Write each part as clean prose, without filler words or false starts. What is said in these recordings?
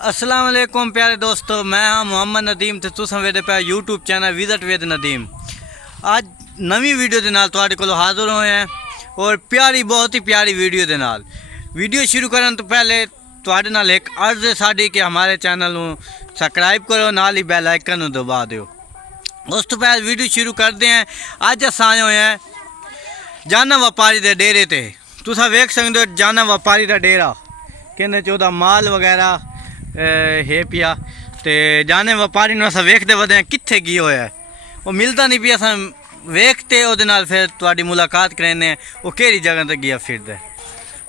अस्सलाम वालेकुम प्यारे दोस्तों, मैं हाँ मोहम्मद नदीम ਤੇ ਤੁਸੀਂ ਵੇਖਦੇ ਪਏ YouTube channel visit with Nadeem. ਅੱਜ ਨਵੀਂ ਵੀਡੀਓ ਦੇ ਨਾਲ ਤੁਹਾਡੇ ਕੋਲ ਹਾਜ਼ਰ ਹੋਏ ਹਾਂ ਔਰ ਬਹੁਤ ਹੀ ਪਿਆਰੀ ਵੀਡੀਓ ਦੇ ਨਾਲ। ਵੀਡੀਓ ਸ਼ੁਰੂ ਕਰਨ ਤੋਂ ਪਹਿਲੇ ਤੁਹਾਡੇ ਨਾਲ ਇੱਕ ਅਰਜ਼ ਹੈ ਸਾਡੀ ਕਿ ਹਮਾਰੇ ਚੈਨਲ ਨੂੰ ਸਬਸਕ੍ਰਾਈਬ ਕਰੋ, ਨਾਲ ਹੀ ਬੈਲ ਆਈਕਨ ਨੂੰ ਦਬਾ ਦਿਓ। ਉਸ ਤੋਂ ਪਹਿਲਾਂ ਵੀਡੀਓ ਸ਼ੁਰੂ ਕਰਦੇ ਹਾਂ। ਅੱਜ ਅਸੀਂ ਆਏ ਹੋਏ ਹਾਂ ਜਾਨਾ ਵਪਾਰੀ ਦੇ ਡੇਰੇ ਤੇ। ਤੁਸੀਂ ਵੇਖ ਸਕਦੇ ਹੋ ਜਾਨਾ ਵਪਾਰੀ ਦਾ ਡੇਰਾ, ਕਹਿੰਦੇ 14 ਮਾਲ ਵਗੈਰਾ ਹੈ ਪਿਆ ਤੇ ਜਾਨੇ ਵਪਾਰੀ ਨੂੰ ਅਸਾਂ ਵੇਖਦੇ ਵਧੇ ਕਿੱਥੇ ਗਿਆ ਹੋਇਆ ਹੈ, ਉਹ ਮਿਲਦਾ ਨਹੀਂ ਪਿਆ। ਅਸਾਂ ਵੇਖਤੇ ਉਹਦੇ ਨਾਲ ਫਿਰ ਤੁਹਾਡੀ ਮੁਲਾਕਾਤ ਕਰਾਉਂਦੇ ਉਹ ਕਿਹੜੀ ਜਗ੍ਹਾ ਤੇ ਗਿਆ ਫਿਰਦਾ।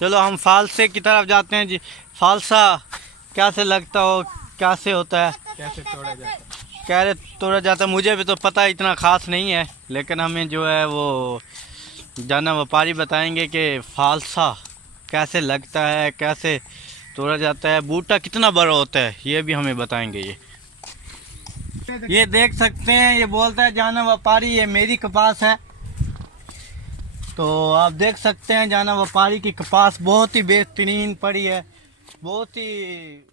चलो हम फालसे की तरफ जाते हैं जी। फालसा कैसे लगता हो, कैसे होता है? कैसे तोड़ा जाता है? कैसे तोड़ा जाता है मुझे भी तो पता इतना ख़ास नहीं है, लेकिन हमें जो है वो जाना व्यापारी बताएंगे कि फालसा कैसे लगता है, कैसे तोड़ा जाता है, बूटा कितना बड़ा होता है, ये भी हमें बताएंगे। ये देख सकते हैं, ये बोलता है जाना व्यापारी ये मेरी कपास है। तो आप देख सकते हैं जाना व्यापारी की कपास बहुत ही बेहतरीन पड़ी है, बहुत ही